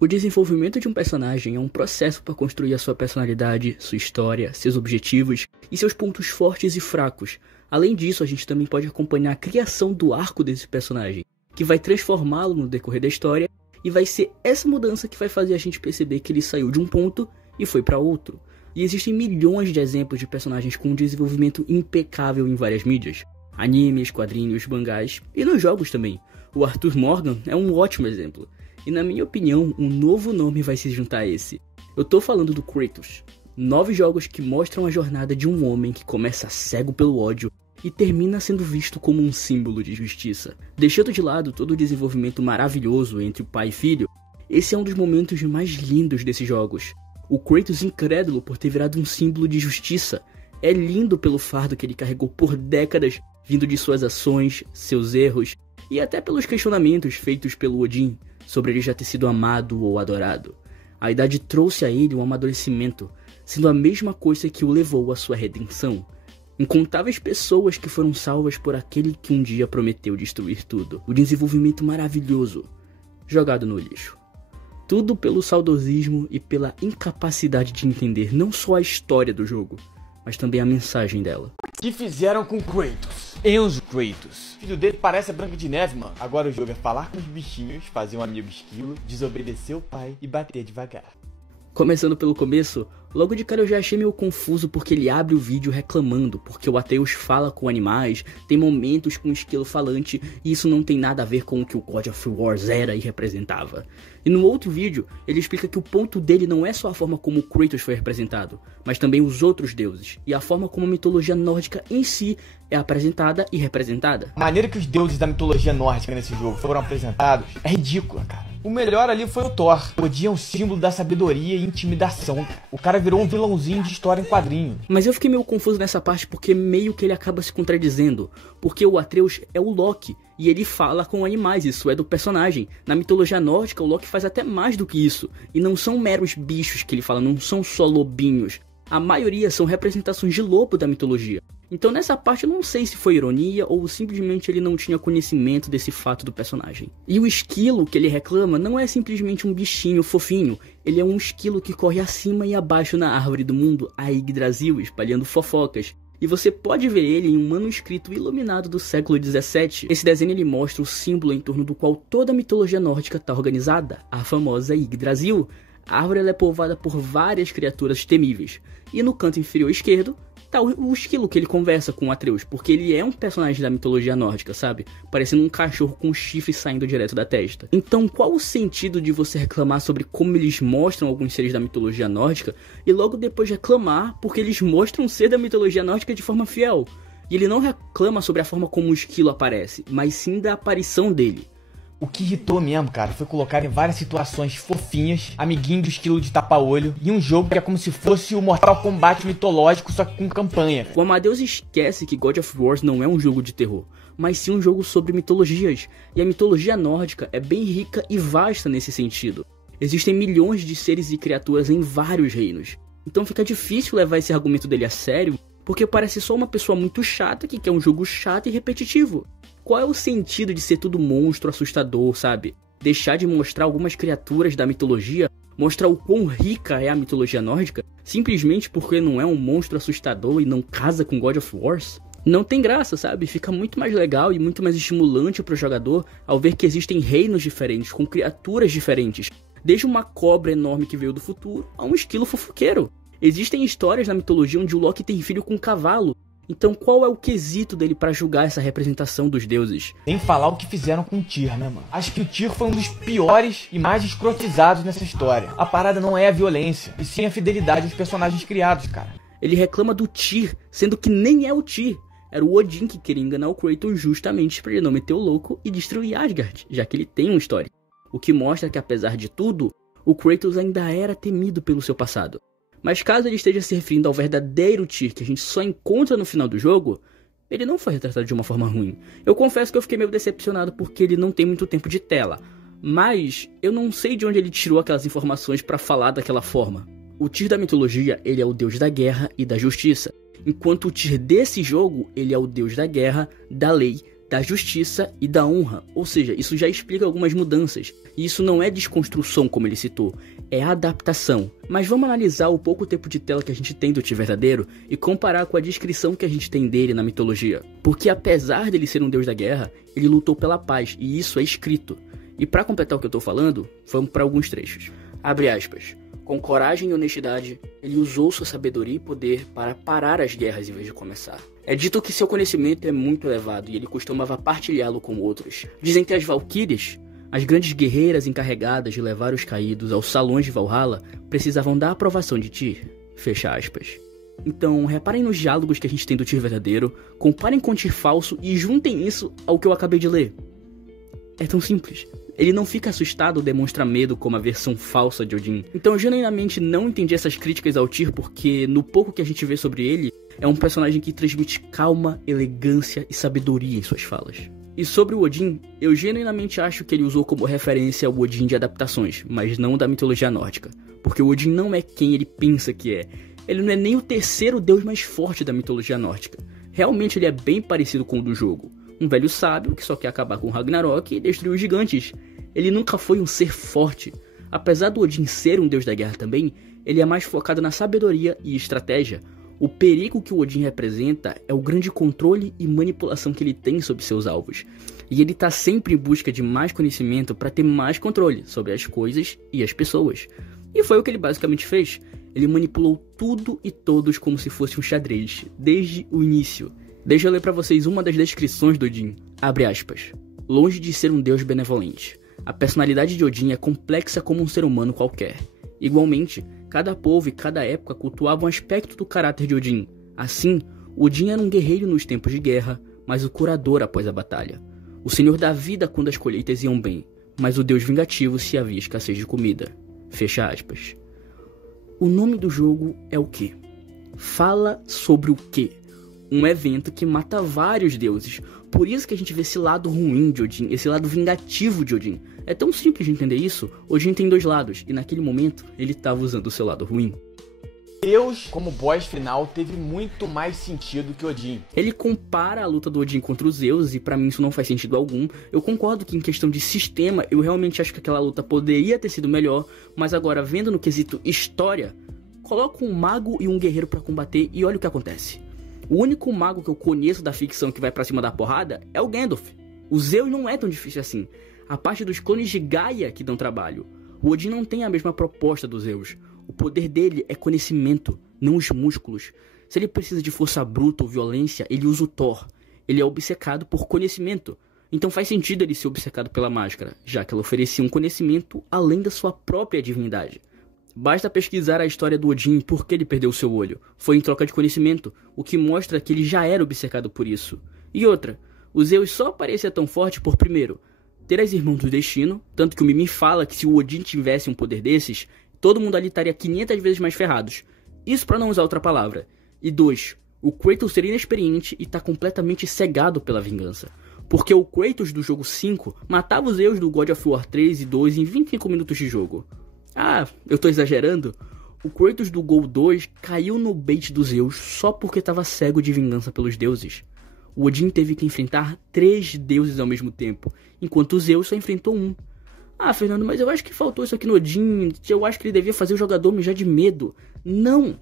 O desenvolvimento de um personagem é um processo para construir a sua personalidade, sua história, seus objetivos e seus pontos fortes e fracos. Além disso, a gente também pode acompanhar a criação do arco desse personagem, que vai transformá-lo no decorrer da história, e vai ser essa mudança que vai fazer a gente perceber que ele saiu de um ponto e foi para outro. E existem milhões de exemplos de personagens com um desenvolvimento impecável em várias mídias. Animes, quadrinhos, mangás e nos jogos também. O Arthur Morgan é um ótimo exemplo. E na minha opinião, um novo nome vai se juntar a esse. Eu tô falando do Kratos. 9 jogos que mostram a jornada de um homem que começa cego pelo ódio e termina sendo visto como um símbolo de justiça. Deixando de lado todo o desenvolvimento maravilhoso entre o pai e filho, esse é um dos momentos mais lindos desses jogos. O Kratos incrédulo por ter virado um símbolo de justiça é lindo pelo fardo que ele carregou por décadas, vindo de suas ações, seus erros e até pelos questionamentos feitos pelo Odin sobre ele já ter sido amado ou adorado. A idade trouxe a ele um amadurecimento, sendo a mesma coisa que o levou à sua redenção. Incontáveis pessoas que foram salvas por aquele que um dia prometeu destruir tudo. O desenvolvimento maravilhoso, jogado no lixo. Tudo pelo saudosismo e pela incapacidade de entender não só a história do jogo, mas também a mensagem dela. O que fizeram com Kratos? Enzo Kratos. O filho dele parece a Branca de Neve, mano. Agora o jogo é falar com os bichinhos, fazer um amigo esquilo, desobedecer o pai e bater devagar. Começando pelo começo, logo de cara eu já achei meio confuso porque ele abre o vídeo reclamando, porque o Atreus fala com animais, tem momentos com o esquilo falante, e isso não tem nada a ver com o que o God of War era e representava. E no outro vídeo, ele explica que o ponto dele não é só a forma como o Kratos foi representado, mas também os outros deuses, e a forma como a mitologia nórdica em si é apresentada e representada. A maneira que os deuses da mitologia nórdica nesse jogo foram apresentados é ridícula, cara. O melhor ali foi o Thor. Odin é um símbolo da sabedoria e intimidação. O cara virou um vilãozinho de história em quadrinho. Mas eu fiquei meio confuso nessa parte porque meio que ele acaba se contradizendo. Porque o Atreus é o Loki e ele fala com animais, isso é do personagem. Na mitologia nórdica o Loki faz até mais do que isso. E não são meros bichos que ele fala, não são só lobinhos. A maioria são representações de lobo da mitologia. Então nessa parte eu não sei se foi ironia ou simplesmente ele não tinha conhecimento desse fato do personagem. E o esquilo que ele reclama não é simplesmente um bichinho fofinho, ele é um esquilo que corre acima e abaixo na árvore do mundo, a Yggdrasil, espalhando fofocas. E você pode ver ele em um manuscrito iluminado do século XVII. Esse desenho ele mostra o símbolo em torno do qual toda a mitologia nórdica está organizada, a famosa Yggdrasil. A árvore ela é povoada por várias criaturas temíveis. E no canto inferior esquerdo tá o esquilo que ele conversa com o Atreus, porque ele é um personagem da mitologia nórdica, sabe? Parecendo um cachorro com chifre saindo direto da testa. Então qual o sentido de você reclamar sobre como eles mostram alguns seres da mitologia nórdica e logo depois reclamar porque eles mostram um ser da mitologia nórdica de forma fiel? E ele não reclama sobre a forma como o esquilo aparece, mas sim da aparição dele. O que irritou mesmo, cara, foi colocar em várias situações fofinhas, amiguinho do esquilo de tapa-olho, e um jogo que é como se fosse o Mortal Kombat mitológico, só que com campanha. O Amadeus esquece que God of War não é um jogo de terror, mas sim um jogo sobre mitologias, e a mitologia nórdica é bem rica e vasta nesse sentido. Existem milhões de seres e criaturas em vários reinos, então fica difícil levar esse argumento dele a sério, porque parece só uma pessoa muito chata que quer um jogo chato e repetitivo. Qual é o sentido de ser tudo monstro assustador, sabe? Deixar de mostrar algumas criaturas da mitologia, mostrar o quão rica é a mitologia nórdica, simplesmente porque não é um monstro assustador e não casa com God of War? Não tem graça, sabe? Fica muito mais legal e muito mais estimulante para o jogador ao ver que existem reinos diferentes, com criaturas diferentes. Desde uma cobra enorme que veio do futuro a um esquilo fofoqueiro. Existem histórias na mitologia onde o Loki tem filho com um cavalo. Então qual é o quesito dele pra julgar essa representação dos deuses? Sem falar o que fizeram com o Tyr, né, mano? Acho que o Tyr foi um dos piores e mais escrotizados nessa história. A parada não é a violência, e sim a fidelidade aos personagens criados, cara. Ele reclama do Tyr, sendo que nem é o Tyr. Era o Odin que queria enganar o Kratos justamente pra ele não meter o louco e destruir Asgard, já que ele tem uma história. O que mostra que apesar de tudo, o Kratos ainda era temido pelo seu passado. Mas caso ele esteja se referindo ao verdadeiro Tyr que a gente só encontra no final do jogo, ele não foi retratado de uma forma ruim. Eu confesso que eu fiquei meio decepcionado porque ele não tem muito tempo de tela, mas eu não sei de onde ele tirou aquelas informações para falar daquela forma. O Tyr da mitologia, ele é o deus da guerra e da justiça, enquanto o Tyr desse jogo, ele é o deus da guerra, da lei, da justiça e da honra. Ou seja, isso já explica algumas mudanças. E isso não é desconstrução, como ele citou, é adaptação. Mas vamos analisar o pouco tempo de tela que a gente tem do Ti verdadeiro e comparar com a descrição que a gente tem dele na mitologia. Porque apesar dele ser um deus da guerra, ele lutou pela paz, e isso é escrito. E para completar o que eu tô falando, vamos para alguns trechos. Abre aspas. Com coragem e honestidade, ele usou sua sabedoria e poder para parar as guerras em vez de começar. É dito que seu conhecimento é muito elevado e ele costumava partilhá-lo com outros. Dizem que as Valquírias, as grandes guerreiras encarregadas de levar os caídos aos salões de Valhalla, precisavam da aprovação de Tyr. Fecha aspas. Então, reparem nos diálogos que a gente tem do Tyr verdadeiro, comparem com o Tyr falso e juntem isso ao que eu acabei de ler. É tão simples. Ele não fica assustado ou demonstra medo como a versão falsa de Odin. Então eu genuinamente não entendi essas críticas ao Tyr, porque no pouco que a gente vê sobre ele, é um personagem que transmite calma, elegância e sabedoria em suas falas. E sobre o Odin, eu genuinamente acho que ele usou como referência o Odin de adaptações, mas não da mitologia nórdica. Porque o Odin não é quem ele pensa que é. Ele não é nem o terceiro deus mais forte da mitologia nórdica. Realmente ele é bem parecido com o do jogo. Um velho sábio que só quer acabar com Ragnarok e destruir os gigantes. Ele nunca foi um ser forte. Apesar do Odin ser um deus da guerra também, ele é mais focado na sabedoria e estratégia. O perigo que o Odin representa é o grande controle e manipulação que ele tem sobre seus alvos. E ele está sempre em busca de mais conhecimento para ter mais controle sobre as coisas e as pessoas. E foi o que ele basicamente fez. Ele manipulou tudo e todos como se fosse um xadrez, desde o início. Deixa eu ler para vocês uma das descrições do Odin. Abre aspas. Longe de ser um deus benevolente, a personalidade de Odin é complexa como um ser humano qualquer. Igualmente, cada povo e cada época cultuava um aspecto do caráter de Odin. Assim, Odin era um guerreiro nos tempos de guerra, mas o curador após a batalha. O senhor da vida quando as colheitas iam bem, mas o deus vingativo se havia escassez de comida. Fecha aspas. O nome do jogo é o quê? Fala sobre o quê? Um evento que mata vários deuses. Por isso que a gente vê esse lado ruim de Odin, esse lado vingativo de Odin. É tão simples de entender isso. Odin tem dois lados, e naquele momento ele estava usando o seu lado ruim. Deus, como boss final, teve muito mais sentido que Odin. Ele compara a luta do Odin contra os Zeus, e pra mim isso não faz sentido algum. Eu concordo que em questão de sistema, eu realmente acho que aquela luta poderia ter sido melhor, mas agora, vendo no quesito história, coloca um mago e um guerreiro pra combater e olha o que acontece. O único mago que eu conheço da ficção que vai pra cima da porrada é o Gandalf. O Zeus não é tão difícil assim. A parte dos clones de Gaia que dão trabalho. O Odin não tem a mesma proposta dos Zeus. O poder dele é conhecimento, não os músculos. Se ele precisa de força bruta ou violência, ele usa o Thor. Ele é obcecado por conhecimento. Então faz sentido ele ser obcecado pela máscara, já que ela oferecia um conhecimento além da sua própria divindade. Basta pesquisar a história do Odin por que ele perdeu seu olho. Foi em troca de conhecimento, o que mostra que ele já era obcecado por isso. E outra, o Zeus só parecia tão forte por, primeiro, ter as irmãs do destino, tanto que o Mimi fala que se o Odin tivesse um poder desses, todo mundo ali estaria 500 vezes mais ferrados. Isso pra não usar outra palavra. E 2, o Kratos ser inexperiente e tá completamente cegado pela vingança. Porque o Kratos do jogo 5 matava os Zeus do God of War 3 e 2 em 25 minutos de jogo. Ah, eu tô exagerando? O Kratos do Gol 2 caiu no bait dos Zeus só porque estava cego de vingança pelos deuses. O Odin teve que enfrentar 3 deuses ao mesmo tempo, enquanto o Zeus só enfrentou um. Ah, Fernando, mas eu acho que faltou isso aqui no Odin, eu acho que ele devia fazer o jogador mijar de medo. Não!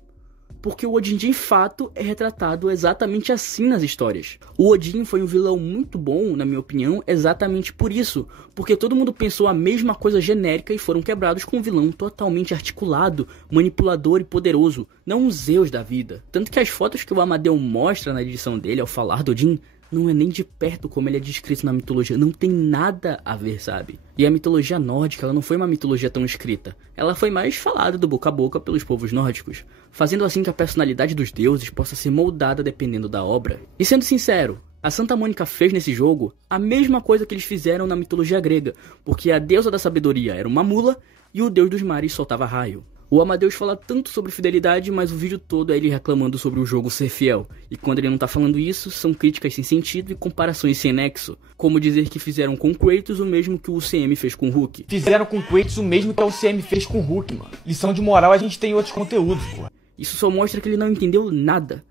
Porque o Odin de fato é retratado exatamente assim nas histórias. O Odin foi um vilão muito bom, na minha opinião, exatamente por isso. Porque todo mundo pensou a mesma coisa genérica e foram quebrados com um vilão totalmente articulado, manipulador e poderoso. Não um Zeus da vida. Tanto que as fotos que o Amadeu mostra na edição dele ao falar do Odin não é nem de perto como ele é descrito na mitologia, não tem nada a ver, sabe? E a mitologia nórdica, ela não foi uma mitologia tão escrita, ela foi mais falada do boca a boca pelos povos nórdicos, fazendo assim que a personalidade dos deuses possa ser moldada dependendo da obra. E sendo sincero, a Santa Mônica fez nesse jogo a mesma coisa que eles fizeram na mitologia grega, porque a deusa da sabedoria era uma mula e o deus dos mares soltava raio. O Amadeus fala tanto sobre fidelidade, mas o vídeo todo é ele reclamando sobre o jogo ser fiel. E quando ele não tá falando isso, são críticas sem sentido e comparações sem nexo. Como dizer que fizeram com Kratos o mesmo que o UCM fez com Hulk. Fizeram com Kratos o mesmo que a UCM fez com Hulk, mano. Lição de moral a gente tem em outros conteúdos, porra. Isso só mostra que ele não entendeu nada.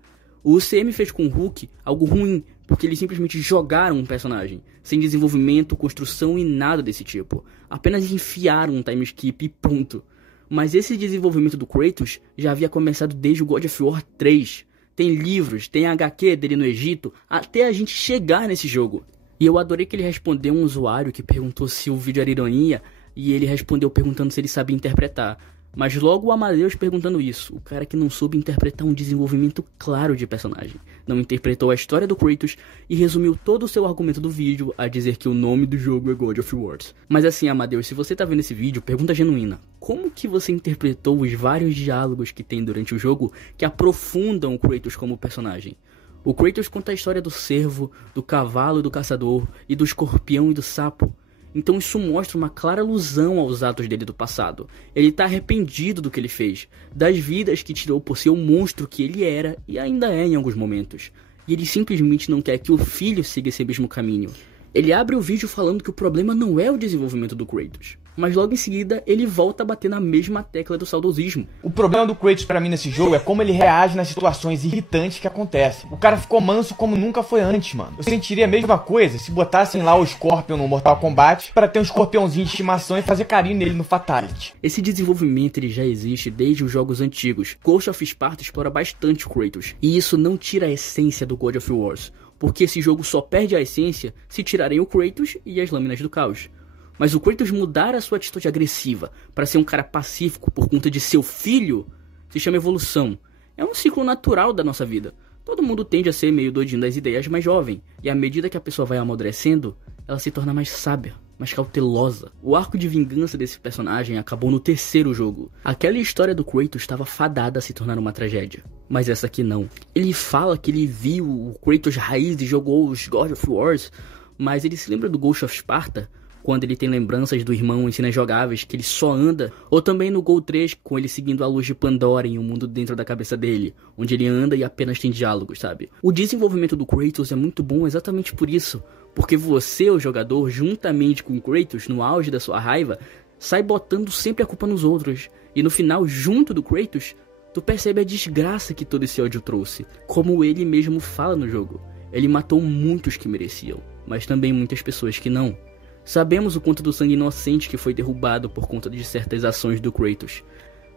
O UCM fez com Hulk algo ruim, porque eles simplesmente jogaram um personagem, sem desenvolvimento, construção e nada desse tipo. Apenas enfiaram um time skip e ponto. Mas esse desenvolvimento do Kratos já havia começado desde o God of War 3. Tem livros, tem HQ dele no Egito, até a gente chegar nesse jogo. E eu adorei que ele respondeu um usuário que perguntou se o vídeo era ironia, e ele respondeu perguntando se ele sabia interpretar. Mas logo o Amadeus perguntando isso, o cara que não soube interpretar um desenvolvimento claro de personagem, não interpretou a história do Kratos e resumiu todo o seu argumento do vídeo a dizer que o nome do jogo é God of War. Mas assim, Amadeus, se você tá vendo esse vídeo, pergunta genuína, como que você interpretou os vários diálogos que tem durante o jogo que aprofundam o Kratos como personagem? O Kratos conta a história do cervo, do cavalo e do caçador, e do escorpião e do sapo. Então isso mostra uma clara alusão aos atos dele do passado. Ele está arrependido do que ele fez, das vidas que tirou por ser o monstro que ele era e ainda é em alguns momentos. E ele simplesmente não quer que o filho siga esse mesmo caminho. Ele abre o vídeo falando que o problema não é o desenvolvimento do Kratos, mas logo em seguida ele volta a bater na mesma tecla do saudosismo. O problema do Kratos pra mim nesse jogo é como ele reage nas situações irritantes que acontecem. O cara ficou manso como nunca foi antes, mano. Eu sentiria a mesma coisa se botassem lá o Scorpion no Mortal Kombat pra ter um escorpiãozinho de estimação e fazer carinho nele no Fatality. Esse desenvolvimento ele já existe desde os jogos antigos. Ghost of Sparta explora bastante o Kratos, e isso não tira a essência do God of War, porque esse jogo só perde a essência se tirarem o Kratos e as lâminas do caos. Mas o Kratos mudar a sua atitude agressiva para ser um cara pacífico por conta de seu filho se chama evolução. É um ciclo natural da nossa vida. Todo mundo tende a ser meio doidinho das ideias mais jovem, e à medida que a pessoa vai amadurecendo, ela se torna mais sábia, mais cautelosa. O arco de vingança desse personagem acabou no terceiro jogo. Aquela história do Kratos estava fadada a se tornar uma tragédia, mas essa aqui não. Ele fala que ele viu o Kratos raiz e jogou os God of War, mas ele se lembra do Ghost of Sparta, quando ele tem lembranças do irmão em cenas jogáveis que ele só anda, ou também no Gol 3 com ele seguindo a luz de Pandora em um mundo dentro da cabeça dele, onde ele anda e apenas tem diálogos, sabe? O desenvolvimento do Kratos é muito bom exatamente por isso, porque você, o jogador, juntamente com o Kratos, no auge da sua raiva, sai botando sempre a culpa nos outros, e no final, junto do Kratos, tu percebe a desgraça que todo esse ódio trouxe, como ele mesmo fala no jogo. Ele matou muitos que mereciam, mas também muitas pessoas que não. Sabemos o quanto do sangue inocente que foi derrubado por conta de certas ações do Kratos.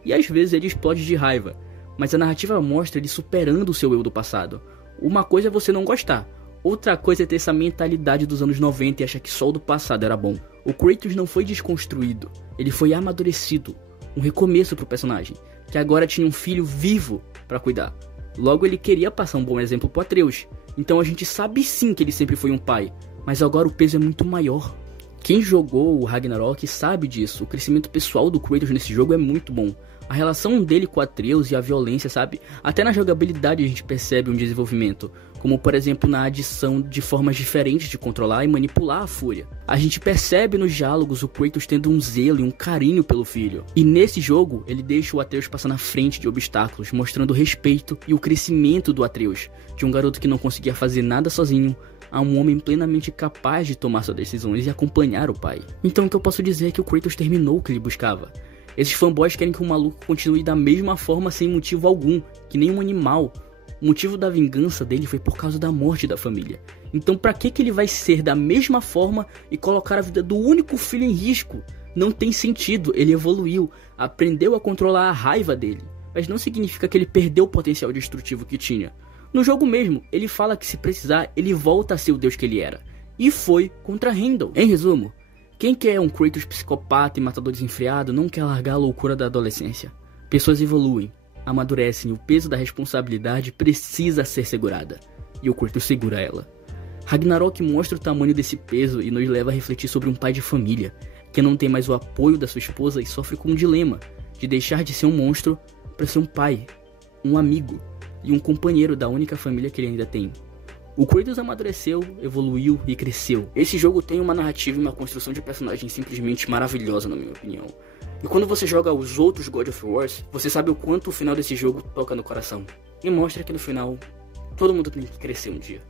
E às vezes ele explode de raiva, mas a narrativa mostra ele superando o seu eu do passado. Uma coisa é você não gostar, outra coisa é ter essa mentalidade dos anos 90 e achar que só o do passado era bom. O Kratos não foi desconstruído, ele foi amadurecido, um recomeço pro personagem, que agora tinha um filho vivo para cuidar. Logo ele queria passar um bom exemplo pro Atreus, então a gente sabe sim que ele sempre foi um pai, mas agora o peso é muito maior. Quem jogou o Ragnarok sabe disso, o crescimento pessoal do Kratos nesse jogo é muito bom. A relação dele com Atreus e a violência, sabe? Até na jogabilidade a gente percebe um desenvolvimento, como por exemplo na adição de formas diferentes de controlar e manipular a fúria. A gente percebe nos diálogos o Kratos tendo um zelo e um carinho pelo filho. E nesse jogo, ele deixa o Atreus passar na frente de obstáculos, mostrando o respeito e o crescimento do Atreus, de um garoto que não conseguia fazer nada sozinho, a um homem plenamente capaz de tomar suas decisões e acompanhar o pai. Então o que eu posso dizer é que o Kratos terminou o que ele buscava. Esses fanboys querem que o maluco continue da mesma forma sem motivo algum, que nem um animal. O motivo da vingança dele foi por causa da morte da família. Então pra que ele vai ser da mesma forma e colocar a vida do único filho em risco? Não tem sentido, ele evoluiu, aprendeu a controlar a raiva dele, mas não significa que ele perdeu o potencial destrutivo que tinha. No jogo mesmo, ele fala que se precisar, ele volta a ser o deus que ele era. E foi contra Heimdall. Em resumo, quem quer um Kratos psicopata e matador desenfreado não quer largar a loucura da adolescência. Pessoas evoluem, amadurecem e o peso da responsabilidade precisa ser segurada. E o Kratos segura ela. Ragnarok mostra o tamanho desse peso e nos leva a refletir sobre um pai de família, que não tem mais o apoio da sua esposa e sofre com um dilema de deixar de ser um monstro para ser um pai, um amigo e um companheiro da única família que ele ainda tem. O Kratos amadureceu, evoluiu e cresceu. Esse jogo tem uma narrativa e uma construção de personagem simplesmente maravilhosa, na minha opinião. E quando você joga os outros God of War, você sabe o quanto o final desse jogo toca no coração. E mostra que no final, todo mundo tem que crescer um dia.